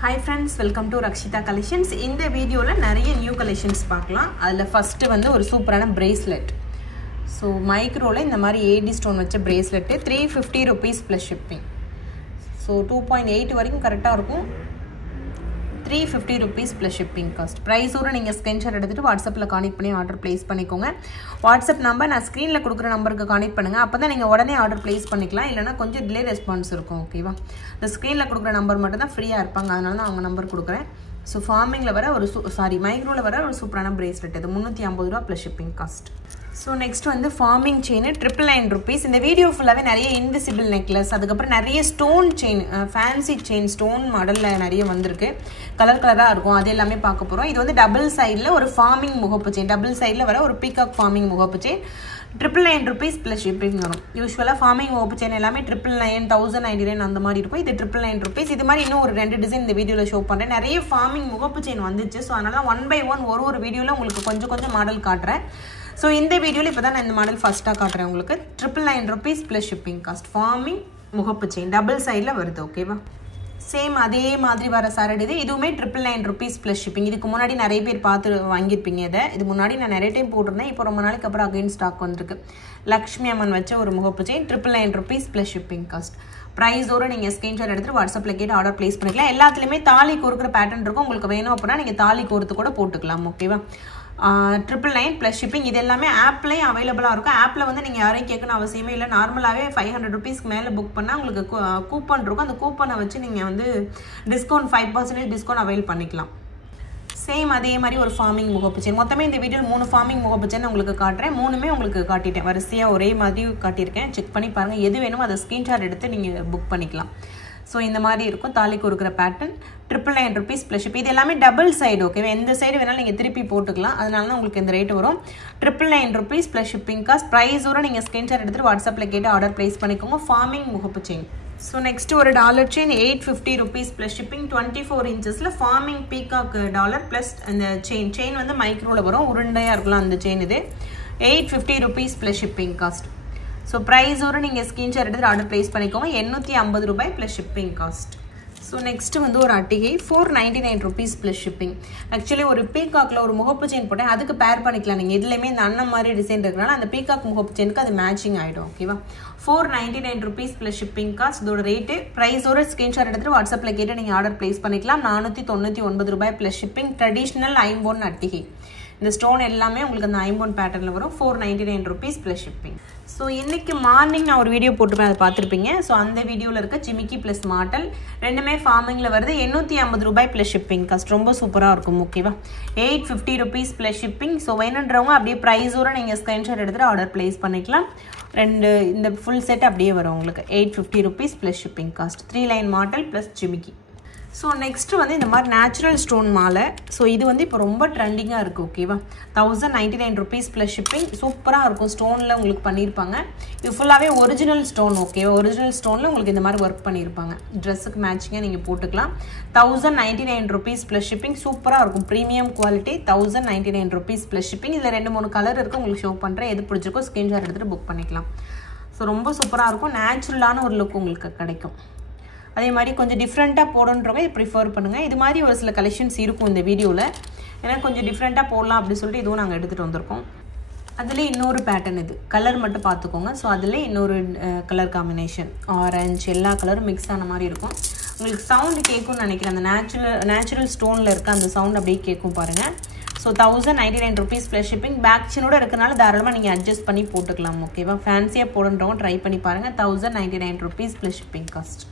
Hi friends, welcome to Rakshita Collections. In this video, we will new collections. The first one is a super bracelet. So, micro in the AD stone bracelet, 350 rupees plus shipping. So, 2.8 varik correct 350 rupees plus shipping cost. Price oru neenga screenshot edutittu WhatsApp la connect panni order place பண்ணிக்கோங்க. WhatsApp number நான் screenல கொடுக்கிற நம்பருக்கு connect பண்ணுங்க. அப்பதான் நீங்க உடனே order place பண்ணிக்கலாம். இல்லனா கொஞ்சம் delay response இருக்கும். ஓகேவா? இந்த screenல கொடுக்கிற நம்பர் மட்டும் தான் ஃப்ரீயா இருப்பாங்க. அதனால நான் அவங்க நம்பர் கொடுக்கிறேன். So farmingல வர ஒரு microல வர ஒரு சூப்பரான bracelet இது 350 ரூபாய் plus shipping cost. So next வந்து farming chain 999 rupees. இந்த வீடியோ ஃபுல்லாவே நிறைய invisible necklace அதுக்கு அப்புறம் நிறைய stone chain fancy chain stone மாடல்ல நிறைய வந்திருக்கு. கலர் கலரா இருக்கும். அது எல்லாமே பார்க்க போறோம். இது வந்து டபுள் சைடுல ஒரு farming முகப்பு chain. டபுள் சைடுல வர ஒரு peacock farming முகப்பு chain 999 rupees plus shipping வரும். யூசுவலா farming முகப்பு chain எல்லாமே 999 1099 அந்த மாதிரி இருக்கும். இது 999 rupees. இது மாதிரி இன்னும் ஒரு ரெண்டு டிசைன் இந்த வீடியோல ஷோ பண்றேன். நிறைய farming முகப்பு chain வந்துச்சு. சோ அதனால one by one ஒரு வீடியோல உங்களுக்கு கொஞ்சம் model காட்றேன். So in the video இப்ப தான் நான் இந்த மாடல் ஃபர்ஸ்டா காட்றேன் உங்களுக்கு 999 rupees plus shipping cost farming முகப்பு chain டபுள் சைடுல வருது ஓகேவா சேம் அதே மாதிரி வர சாரட் இதுவுமே 999 rupees plus shipping இதுக்கு முன்னாடி நிறைய பேர் பார்த்து வாங்கிருப்பீங்க இது முன்னாடி நான் நிறைய டைம் போட்டுறேன் இப்போ ரொம்ப நாளைக்கு அப்புறம் அகைன் ஸ்டாக் வந்திருக்கு லக்ஷ்மி அம்மன் வச்ச ஒரு முகப்பு chain 999 rupees plus shipping cost price ஓட நீங்க ஸ்கிரீன்ஷாட் எடுத்து WhatsApp ல கேட்டு ஆர்டர் பிளேஸ் பண்ணிக்கலாம் எல்லாத்துலயுமே தாலி கோர்க்கிற பேட்டர்ன் இருக்கும் உங்களுக்கு வேணும் அப்படினா நீங்க தாலி கோர்த்து கூட போட்டுக்கலாம் ஓகேவா 999 plus shipping இது எல்லாமே ஆப்லயே அவேலபிளா இருக்கும் ஆப்ல வந்து நீங்க யாரையும் கேட்கணும் அவசியமே இல்ல நார்மலாவே 500 rupees மேல புக் பண்ணா உங்களுக்கு கூப்பன் இருக்கும் அந்த கூப்பனை வச்சு நீங்க வந்து டிஸ்கவுண்ட் 5% டிஸ்கவுண்ட் அவேல் பண்ணிக்கலாம் சேம் அதே மாதிரி ஒரு farming முகப்பு chain மொத்தமே இந்த வீடியோல மூணு farming முகப்பு chain உங்களுக்கு காட்றேன் மூணுமே உங்களுக்கு காட்டிட்டேன் வரிசையா ஒரே மாதிரி காட்டியிருக்கேன் செக் பண்ணி பாருங்க எது வேணுமோ அதை ஸ்கிரீன்ஷாட் எடுத்து நீங்க புக் பண்ணிக்கலாம் சோ இந்த மாதிரி இருக்கும் தாலி கோர்க்கிற பேட்டர்ன் 999 rupees plus shipping இது எல்லாமே டபுள் சைடு ஓகேவா எந்த சைடு வேணாலும் நீங்க திருப்பி போட்டுக்கலாம் அதனால தான் உங்களுக்கு இந்த ரேட் வரும் 999 rupees plus shipping cost price ஓட நீங்க ஸ்கிரீன்ஷாட் எடுத்து WhatsApp ல கேட்டு ஆர்டர் பிளேஸ் பண்ணிக்கோங்க farming முகப்பு chain so next ஒரு dollar chain 850 rupees plus shipping 24 inchesல farming peacock dollar plus அந்த chain வந்து மைக்ரோல வரும் உருண்டையா இருக்கலாம் அந்த chain இது 850 rupees plus shipping cost so price ஓட நீங்க ஸ்கிரீன்ஷாட் எடுத்து ஆர்டர் பிளேஸ் பண்ணிக்கோங்க 850 ரூபாய் plus shipping cost so next வந்து ஒரு அட்டிகை 499 rupees plus shipping actually ஒரு பீகாக்ல ஒரு முகப்பு செயின் போட்டேன் அதுக்கு பேர் பண்ணிக்கலாம் நீங்க இதுலயே இந்த அண்ணன் மாதிரி டிசைன் இருக்கனால அந்த பீகாக் முகப்பு செயினுக்கு அது மேட்சிங் ஆயிடும் ஓகேவா 499 rupees plus shipping cost இதோட ரேட் பிரைஸ் ஓட ஸ்கிரீன்ஷாட் எடுத்து WhatsApp ல கேட்டு நீங்க ஆர்டர் பிளேஸ் பண்ணிக்கலாம் 499 ரூபாய் plus shipping ட்ரெடிஷனல் ஐம்பொன் அட்டிகை இந்த ஸ்டோன் எல்லாமே உங்களுக்கு அந்த ஐம்பொன் பேட்டர்ன்ல வரும் 499 rupees plus shipping சோ இன்னைக்கு மார்னிங் நான் ஒரு வீடியோ போட்டுப்பேன் அதை பார்த்திருப்பீங்க சோ அந்த வீடியோல இருக்க ஜிமிக்கி பிளஸ் மாடல் ரெண்டுமே farmingல வருது 850 ரூபாய் plus shipping cost ரொம்ப சூப்பரா இருக்கும் ஓகேவா 850 rupees plus shipping சோ வேணும்ன்றவங்க அப்படியே பிரைஸ் ஓட நீங்க ஸ்கிரீன்ஷாட் எடுத்து ஆர்டர் பிளேஸ் பண்ணிக்கலாம் ரெண்டு இந்த full set அப்படியே வரும் உங்களுக்கு 850 rupees plus shipping cost 3 line model plus ஜிமிக்கி So next வந்து இந்த மாதிரி natural stone மாலை so இது வந்து இப்போ ரொம்ப ட்ரெண்டிங்கா இருக்கு ஓகேவா 1099 rupees plus shipping சூப்பரா இருக்கும் ஸ்டோன்ல உங்களுக்கு பண்ணிருப்பாங்க இது ஃபுல்லாவே ஒரிஜினல் ஸ்டோன் ஓகேவா ஒரிஜினல் ஸ்டோன்ல உங்களுக்கு இந்த மாதிரி வர்க் பண்ணிருப்பாங்க Dressக்கு மேட்சிங்கா நீங்க போட்டுக்கலாம் 1099 rupees plus shipping சூப்பரா இருக்கும் premium quality 1099 rupees plus shipping இதுல ரெண்டு மூணு கலர் இருக்கு உங்களுக்கு ஷோ பண்றேன் எது பிடிச்சிருக்கோ ஸ்கிரீன்ஷாட் எடுத்து புக் பண்ணிக்கலாம் சோ ரொம்ப சூப்பரா இருக்கும் நேச்சுரலான ஒரு லுக் உங்களுக்கு கிடைக்கும் அதே மாதிரி கொஞ்சம் டிஃபரண்டா போடணும்ன்றவங்க இது பிரெஃபர் பண்ணுங்க இது மாதிரி ஒரு சில கலெக்ஷன்ஸ் இருக்கும் இந்த வீடியோல ஏன்னா கொஞ்சம் டிஃபரண்டா போடலாம் அப்படி சொல்லிட்டு இதுவும் நாங்க எடுத்துட்டு வந்திருக்கோம் அதுல இன்னொரு பேட்டர்ன் இது கலர் மட்டும் பாத்துக்கோங்க சோ அதுல இன்னொரு கலர் காம்பினேஷன் ஆரஞ்சு எல்லா கலரும் மிக்ஸ் ஆன மாதிரி இருக்கும் உங்களுக்கு சவுண்ட் கேக்கும்னு நினைக்கிறேன் அந்த நேச்சுரல் ஸ்டோன்ல இருக்க அந்த சவுண்ட் அப்படியே கேக்கும் பாருங்க so 1099 rupees plus shipping back செயினோட இருக்கனால தாராளமா நீங்க அட்ஜஸ்ட் பண்ணி போட்டுக்கலாம் ஓகேவா ஃபேன்சியா போடணும்ன்றவங்க ட்ரை பண்ணி பாருங்க 1099 rupees plus shipping cost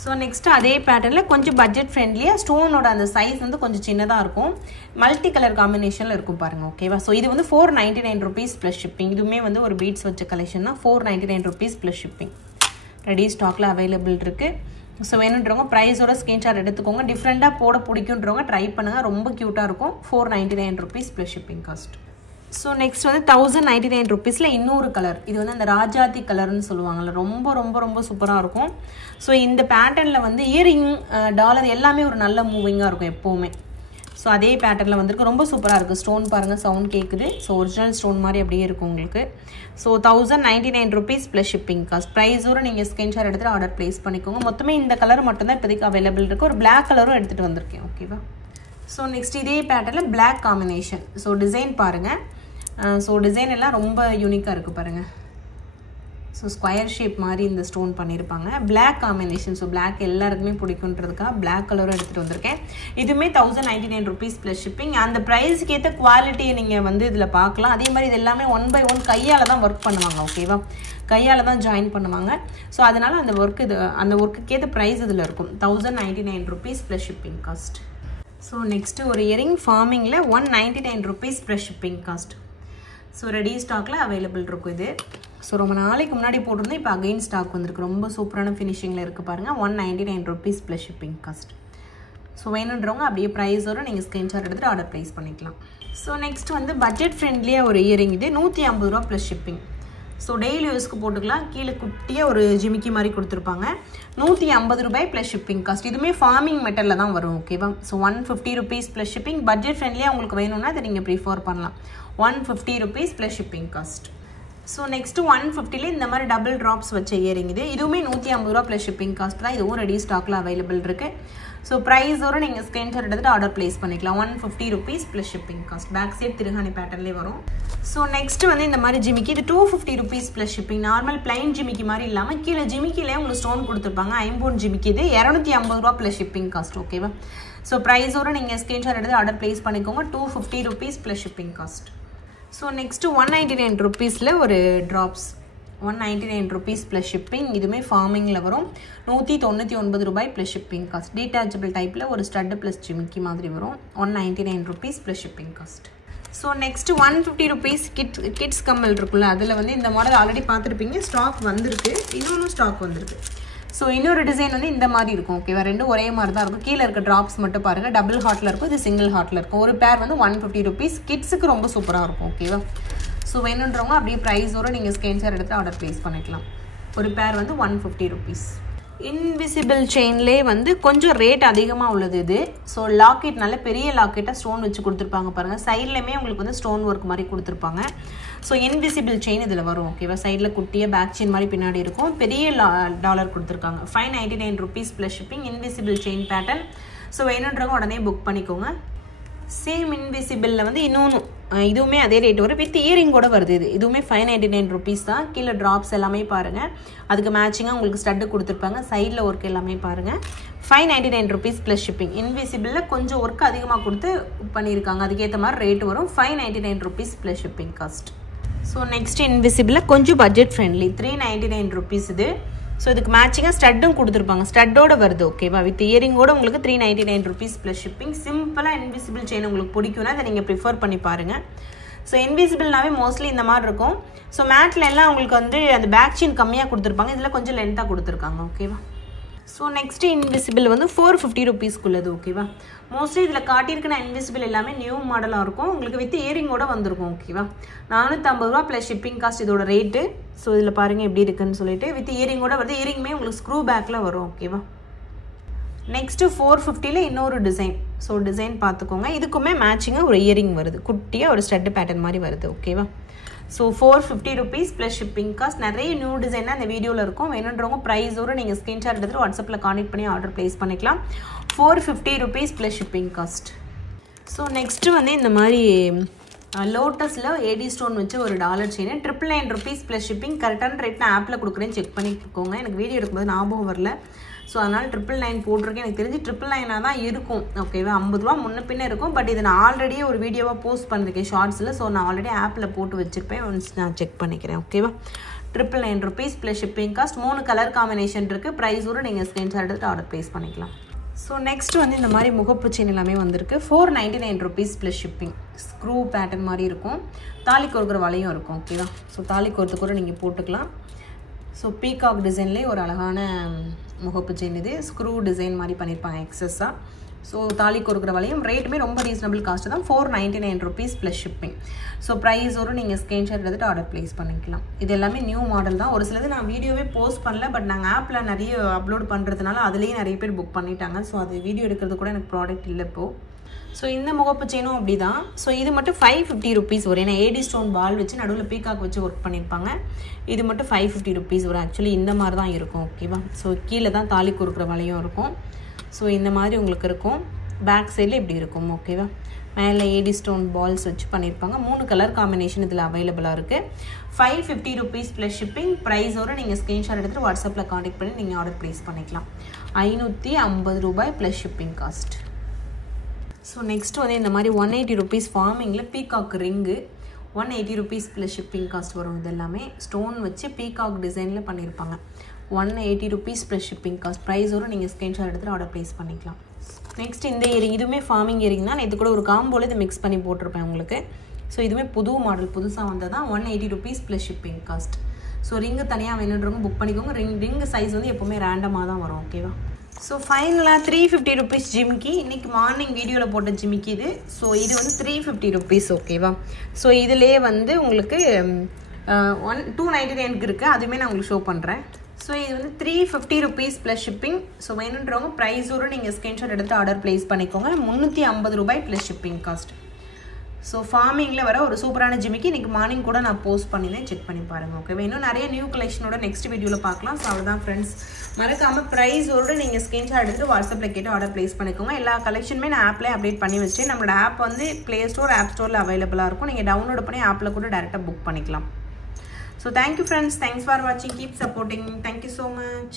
So next அதே பேட்டர்ன்ல கொஞ்சம் பட்ஜெட் ஃப்ரெண்ட்லியா ஸ்டோனோட அந்த சைஸ் வந்து கொஞ்சம் சின்னதா இருக்கும் மல்டி கலர் காம்பினேஷன்ல இருக்கும் பாருங்க ஓகேவா சோ இது வந்து 499 rupees plus shipping இதுமே வந்து ஒரு பீட்ஸ் வச்ச கலெக்ஷன்னா 499 rupees plus shipping ரெடி ஸ்டாக்ல அவேலபிள் இருக்கு சோ வேணும்ன்றவங்க பிரைஸ் ஓட ஸ்கிரீன்ஷாட் எடுத்துக்கோங்க டிஃபரண்டா போட பிடிக்கும்ன்றவங்க ட்ரை பண்ணுங்க ரொம்ப கியூட்டா இருக்கும் 499 rupees plus shipping cost So next வந்து 1099 rupeesல இன்னொரு கலர் இது வந்து அந்த ராஜாதி கலர்னு சொல்லுவாங்கல ரொம்ப ரொம்ப ரொம்ப சூப்பரா இருக்கும் சோ இந்த பேட்டர்ன்ல வந்து இயரிங் டாலர் எல்லாமே ஒரு நல்ல மூவிங்கா இருக்கும் எப்பவுமே ஸோ அதே பேட்டர்னில் வந்திருக்கு. ரொம்ப சூப்பராக இருக்குது. ஸ்டோன் பாருங்கள், சவுண்ட் கேட்குது. ஸோ ஒரிஜினல் ஸ்டோன் மாதிரி அப்படியே இருக்கும் உங்களுக்கு. So 1099 rupees plus shipping cost. ப்ரைஸோடு நீங்கள் ஸ்க்ரீன்ஷாட் எடுத்துகிட்டு ஆர்டர் ப்ளேஸ் பண்ணிக்கோங்க. மொத்தமே இந்த கலர் மட்டும்தான் இப்போதைக்கு அவைலபிள் இருக்குது. ஒரு பிளாக் கலரும் எடுத்துகிட்டு வந்திருக்கேன். ஓகேவா? ஸோ நெக்ஸ்ட் இதே பேட்டர்னில் பிளாக் காம்பினேஷன். ஸோ டிசைன் பாருங்கள். ஸோ டிசைன் எல்லாம் ரொம்ப யூனிக்காக இருக்குது பாருங்கள். ஸோ ஸ்கொயர் ஷேப் மாதிரி இந்த ஸ்டோன் பண்ணியிருப்பாங்க. Black combination. ஸோ பிளாக் எல்லாருக்குமே பிடிக்குன்றதுக்காக பிளாக் கலரும் எடுத்துகிட்டு வந்திருக்கேன். இதுவுமே 1099 rupees ப்ளஸ் ஷிப்பிங். அந்த ப்ரைஸுக்கு ஏற்ற குவாலிட்டியை நீங்கள் வந்து இதில் பார்க்கலாம். அதே மாதிரி இது எல்லாமே 1 by 1 கையால் தான் ஒர்க் பண்ணுவாங்க. ஓகேவா? கையால் தான் ஜாயின் பண்ணுவாங்க. ஸோ அதனால் அந்த ஒர்க்குக்கு ஏற்ற ப்ரைஸ் இதில் இருக்கும். 1099 rupees plus shipping cost. So next ஒரு இயரிங் ஃபார்மிங்கில் 199 rupees plus shipping cost. So ready ஸ்டாக்கில் அவைலபிள் இருக்கும் இது. ஸோ ரொம்ப நாளைக்கு முன்னாடி போட்டிருந்தேன். இப்போ அகைன் ஸ்டாக் வந்திருக்கு. ரொம்ப சூப்பரான ஃபினிஷிங்கில் இருக்குது பாருங்கள். 199 rupees plus shipping cost. So வேணுன்றவங்க அப்படியே ப்ரைஸோடு நீங்கள் ஸ்க்ரீன்ஷாட் எடுத்துகிட்டு ஆர்டர் ப்ளேஸ் பண்ணிக்கலாம். ஸோ நெக்ஸ்ட் வந்து பட்ஜெட் ஃப்ரெண்ட்லியாக ஒரு இயரிங் இது. 150 ரூபா ப்ளஸ் ஷிப்பிங். ஸோ டெய்லி யூஸ்க்கு போட்டுக்கலாம். கீழே குட்டியாக ஒரு ஜிமிக்கி மாதிரி கொடுத்துருப்பாங்க. 150 ரூபாய் ப்ளஸ் ஷிப்பிங் காஸ்ட். இதுவுமே ஃபார்மிங் மெட்டரில் தான் வரும். ஓகேவா? So 150 rupees plus shipping. Budget ஃப்ரெண்ட்லியாக உங்களுக்கு வேணும்னா அதை நீங்கள் ப்ரிஃபர் பண்ணலாம். 150 rupees plus shipping cost. So next 150ல இந்த மாதிரி டபுள் ட்ராப்ஸ் வச்ச இயரிங் இது. இதுவுமே 150 ரூபா ப்ளஸ் ஷிப்பிங் காஸ்ட் தான். இதுவும் ரெடி ஸ்டாக்கில் அவைலபிள் இருக்குது. ஸோ ப்ரைஸோடு நீங்கள் ஸ்க்ரீன்ஷாட் எடுத்துகிட்டு ஆர்டர் ப்ளேஸ் பண்ணிக்கலாம். 150 rupees plus shipping cost. Back side திருகாணி பேட்டர்லேயே வரும். ஸோ நெக்ஸ்ட் வந்து இந்த மாதிரி ஜிமிக்கி. இது 250 rupees plus shipping. Normal plain ஜிமிக்கி மாதிரி இல்லாமல் கீழே ஜிமிக்கிலே உங்களுக்கு ஸ்டோன் கொடுத்துருப்பாங்க. ஐம்போன் ஜிமிக்கி. இது 250 ரூபா ப்ளஸ் ஷிப்பிங் காஸ்ட். ஓகேவா? ஸோ ப்ரைஸோடு நீங்கள் ஸ்க்ரீன்ஷாட் எடுத்து ஆர்டர் ப்ளேஸ் பண்ணிக்கோங்க. 250 rupees plus shipping cost. So next 199 rupeesல ஒரு ட்ராப்ஸ். 199 rupees plus shipping. இதுவுமே ஃபார்மிங்கில் வரும். 199 ரூபாய் ப்ளஸ் ஷிப்பிங் காஸ்ட். டீட்டாச்சபிள் டைப்பில் ஒரு ஸ்டட்டு ப்ளஸ் ஜிமிக்கி மாதிரி வரும். 199 rupees plus shipping cost. So next 150 rupees kids கம்மல் இருக்குல்ல, அதில் வந்து இந்த மாடல் ஆல்ரெடி பார்த்துருப்பீங்க. ஸ்டாக் வந்திருக்கு. இன்னொன்று ஸ்டாக் வந்திருக்கு. ஸோ இன்னொரு டிசைன் வந்து இந்த மாதிரி இருக்கும். ஓகேவா? ரெண்டும் ஒரே மாதிரி தான் இருக்கும். கீழே இருக்க ட்ராப்ஸ் மட்டும் பாருங்கள். டபுள் ஹாட்டில் இருக்கும். இது சிங்கிள் ஹாட்டில் இருக்கும். ஒரு பேர் வந்து 150 rupees. கிட்ஸுக்கு ரொம்ப சூப்பராக இருக்கும். ஓகேவா? ஸோ வேணுன்றவங்க அப்படியே ப்ரைஸோடு நீங்கள் ஸ்க்ரீன்ஷாட் எடுத்து ஆர்டர் ப்ளேஸ் பண்ணிக்கலாம். ஒரு பேர் வந்து 150 rupees. இன்விசிபிள் செயின்லேயே வந்து கொஞ்சம் ரேட் அதிகமாக உள்ளது இது. ஸோ லாக்கெட் நல்ல பெரிய லாக்கெட்டாக ஸ்டோன் வச்சு கொடுத்துருப்பாங்க பாருங்கள். சைட்லேயுமே உங்களுக்கு வந்து ஸ்டோன் ஒர்க் மாதிரி கொடுத்துருப்பாங்க. ஸோ இன்விசிபிள் செயின் இதில் வரும். ஓகேவா? சைடில் குட்டியாக பேக் செயின் மாதிரி பின்னாடி இருக்கும். பெரிய டாலர் கொடுத்துருக்காங்க. 599 rupees plus shipping. Invisible chain pattern. So வேணுன்றவங்க உடனே புக் பண்ணிக்கோங்க. சேம் இன்விசிபிளில் வந்து இன்னொன்று இதுவுமே அதே ரேட் வரும். வித் இயரிங் கூட வருது. இதுவுமே 599 rupees தான். கீழே ட்ராப்ஸ் எல்லாமே பாருங்கள். அதுக்கு மேட்சிங்காக உங்களுக்கு ஸ்டட்டு கொடுத்துருப்பாங்க. சைடில் ஒர்க் எல்லாமே பாருங்கள். 599 rupees ப்ளஸ் ஷிப்பிங். இன்விசிபிளில் கொஞ்சம் ஒர்க் அதிகமாக கொடுத்து பண்ணியிருக்காங்க. அதுக்கேற்ற மாதிரி ரேட் வரும். 599 rupees plus shipping cost. So next இன்விசிபிளில் கொஞ்சம் பட்ஜெட் ஃப்ரெண்ட்லி. 399 rupees இது. ஸோ இதுக்கு மேட்சிங்காக ஸ்டட்டும் கொடுத்துருப்பாங்க. ஸ்டட்டோட வருது. ஓகேவா? வித் இயரிங்கோட உங்களுக்கு 399 rupees ப்ளஸ் ஷிப்பிங். சிம்பிளாக இன்விசிபிள் செயின் உங்களுக்கு பிடிக்கும்னா அதை நீங்கள் ப்ரிஃபர் பண்ணி பாருங்கள். ஸோ இன்விசிபிள்னாவே மோஸ்ட்லி இந்த மாதிரி இருக்கும். ஸோ மேட்டில் எல்லாம் உங்களுக்கு வந்து அந்த பேக் செயின் கம்மியாக கொடுத்துருப்பாங்க. இதில் கொஞ்சம் லென்த்தாக கொடுத்துருக்காங்க. ஓகேவா? ஸோ நெக்ஸ்ட்டு இன்விசிபிள் வந்து 450 rupeesக்குள்ளது. ஓகேவா? மோஸ்ட்லி இதில் காட்டியிருக்கிற இன்விசிபிள் எல்லாமே நியூ மாடலாக இருக்கும். உங்களுக்கு வித் இயரிங்கோட வந்திருக்கும். ஓகேவா? 450 ரூபா ப்ளஸ் ஷிப்பிங் காஸ்ட் இதோட ரேட்டு. ஸோ இதில் பாருங்கள் எப்படி இருக்குன்னு சொல்லிட்டு வித் இயரிங்கோட வருது. இயரிங்குமே உங்களுக்கு ஸ்க்ரூ பேக்கில் வரும். ஓகேவா? நெக்ஸ்ட்டு 450ல் இன்னொரு டிசைன். ஸோ டிசைன் பார்த்துக்கோங்க. இதுக்குமே மேட்சிங்காக ஒரு இயரிங் வருது. குட்டியாக ஒரு ஸ்டட்டு பேட்டர்ன் மாதிரி வருது. ஓகேவா? So 450 rupees plus shipping cost. நிறைய நியூ டிசைனாக இந்த வீடியோவில் இருக்கும். வேணுன்றவங்க ப்ரைஸோடு நீங்கள் ஸ்க்ரீன்ஷாட் எடுத்துகிட்டு வாட்ஸ்அப்பில் கான்டெக்ட் பண்ணி ஆர்டர் ப்ளேஸ் பண்ணிக்கலாம். 450 rupees plus shipping cost. So next வந்து இந்த மாதிரி லோட்டஸில் ஏடி ஸ்டோன் வச்சு ஒரு dollar chain. 999 rupees plus shipping. கரெக்டான ரேட் நான் ஆப்பில் கொடுக்குறேன்னு செக் பண்ணிக்கோங்க. எனக்கு வீடியோ எடுக்கும்போது ஞாபகம் வரல. ஸோ அதனால் 999 போட்டிருக்கேன். எனக்கு தெரிஞ்சு 999 தான் இருக்கும். ஓகேவா? 50 ரூபா முன்ன பின்னே இருக்கும். பட் இது நான் ஆல்ரெடியே ஒரு வீடியோவாக போஸ்ட் பண்ணியிருக்கேன் ஷார்ட்ஸில். ஸோ நான் ஆல்ரெடி ஆப்பில் போட்டு வச்சுருப்பேன். ஒன்ஸ் நான் செக் பண்ணிக்கிறேன். ஓகேவா? 999 rupees plus shipping cost. 3 colour combination இருக்குது. ப்ரைஸோடு நீங்கள் ஸ்க்ரீன்ஷாட் எடுத்து ஆர்டர் ப்ளேஸ் பண்ணிக்கலாம். ஸோ நெக்ஸ்ட் வந்து இந்த மாதிரி முகப்பு செயின் எல்லாமே வந்திருக்கு. 499 rupees plus shipping. Screw pattern மாதிரி இருக்கும். தாலி கோர்க்கிற வலையும் இருக்கும். ஓகேவா? ஸோ தாலி கோர்த்து கூட நீங்கள் போட்டுக்கலாம். ஸோ பீகாக் டிசைன்லேயே ஒரு அழகான முகப்பு செயின் இது. ஸ்க்ரூ டிசைன் மாதிரி பண்ணியிருப்பாங்க எக்ஸஸாக. ஸோ தாலி கொடுக்குற வளையம் ரேட்டுமே ரொம்ப ரீசனபிள் காஸ்ட்டு தான், 499 rupees ப்ளஸ் ஷிப்பிங். ஸோ ப்ரைஸோடு நீங்கள் ஸ்க்ரீன்ஷாட் எடுத்துகிட்டு ஆர்டர் ப்ளேஸ் பண்ணிக்கலாம். இது எல்லாமே நியூ மாடல் தான். ஒரு சிலது நான் வீடியோவே போஸ்ட் பண்ணல, பட் நாங்கள் ஆப்பில் நிறைய அப்லோட் பண்ணுறதுனால அதுலேயே நிறைய பேர் புக் பண்ணிட்டாங்க. ஸோ அது வீடியோ எடுக்கிறது கூட எனக்கு ப்ராடக்ட் இல்லை இப்போது. ஸோ இந்த முகப்பு செயினும் அப்படி தான். ஸோ இது மட்டும் 550 rupees வரும். ஏன்னா ஏடி ஸ்டோன் பால் வச்சு நடுவில் பீகாக் வச்சு ஒர்க் பண்ணியிருப்பாங்க. இது மட்டும் 550 rupees வரும். ஆக்சுவலி இந்த மாதிரி தான் இருக்கும். ஓகேவா? ஸோ கீழே தான் தாலி கொடுக்குற வளையம் இருக்கும். ஸோ இந்த மாதிரி உங்களுக்கு இருக்கும். பேக் சைடில் இப்படி இருக்கும். ஓகேவா? மேலே ஏடி ஸ்டோன் பால்ஸ் வச்சு பண்ணியிருப்பாங்க. 3 கலர் காம்பினேஷன் இதில் அவைலபிளாக இருக்குது. 550 rupees ப்ளஸ் ஷிப்பிங். ப்ரைஸோடு நீங்கள் ஸ்க்ரீன்ஷாட் எடுத்துகிட்டு வாட்ஸ்அப்பில் காண்டாக்ட் பண்ணி நீங்கள் ஆர்டர் ப்ளேஸ் பண்ணிக்கலாம். 550 ரூபாய் plus shipping cost. So next வந்து இந்த மாதிரி 180 rupees ஃபார்மிங்கில் peacock ring 180 rupees plus shipping cost வரும். இது எல்லாமே ஸ்டோன் வச்சு பீகாக் டிசைனில் பண்ணியிருப்பாங்க. 180 rupees ப்ளஸ் ஷிப்பிங் காஸ்ட். ப்ரைஸோடு நீங்கள் ஸ்க்ரீன்ஷாட் எடுத்துகிட்டு ஆர்டர் ப்ளேஸ் பண்ணிக்கலாம். நெக்ஸ்ட் இந்த இயரிங், இதுவுமே ஃபார்மிங் இயரிங் தான். இது கூட ஒரு காம்போவில் இது மிக்ஸ் பண்ணி போட்டிருப்பேன் உங்களுக்கு. ஸோ இதுவுமே புது மாடல், புதுசாக வந்தது தான். 180 rupees plus shipping cost. So ring தனியாக வேணுன்றவங்க புக் பண்ணிக்கோங்க. ரிங் சைஸ் வந்து எப்போவுமே ரேண்டமாக தான் வரும். ஓகேவா? ஸோ ஃபைனலாக 350 rupees ஜிமிக்கி. இன்றைக்கி மார்னிங் வீடியோவில் போட்ட ஜிமிக்கி இது. ஸோ இது வந்து 350 rupees. ஓகேவா? ஸோ இதிலே வந்து உங்களுக்கு 299 இருக்குது. அதுவுமே நான் உங்களுக்கு ஷோ பண்ணுறேன். ஸோ இது வந்து 350 rupees ப்ளஸ் ஷிப்பிங். ஸோ வேணுன்றவங்க ப்ரைஸோடு நீங்கள் ஸ்க்ரீன்ஷாட் எடுத்து ஆர்டர் ப்ளேஸ் பண்ணிக்கோங்க. 350 ரூபாய் ப்ளஸ் ஷிப்பிங் காஸ்ட். ஸோ ஃபார்மிங்கில் வர ஒரு சூப்பரான ஜிமிக்கி இன்றைக்கி மார்னிங் கூட நான் போஸ்ட் பண்ணினேன், செக் பண்ணி பாருங்கள். ஓகே, இன்னும் நிறைய நியூ கலெக்ஷனோட நெக்ஸ்ட் வீடியோவில் பார்க்கலாம். ஸோ அவ்வளோதான் ஃப்ரெண்ட்ஸ். மறக்காமல் ப்ரைஸோடு நீங்கள் ஸ்க்ரீன்ஷாட் எடுத்துகிட்டு வாட்ஸ்அப்பில் கேட்டு ஆர்டர் ப்ளேஸ் பண்ணிக்கோங்க. எல்லா கலெக்ஷனுமே நான் ஆப்லேயே அப்டேட் பண்ணி வச்சேன். நம்மளோட ஆப் வந்து ப்ளே ஸ்டோர், ஆப் ஸ்டோரில் அவைலபிளாக இருக்கும். நீங்கள் டவுன்லோட் பண்ணி ஆப்பில் கூட டேரெக்டாக புக் பண்ணிக்கலாம். So thank you friends, thanks for watching, keep supporting, thank you so much.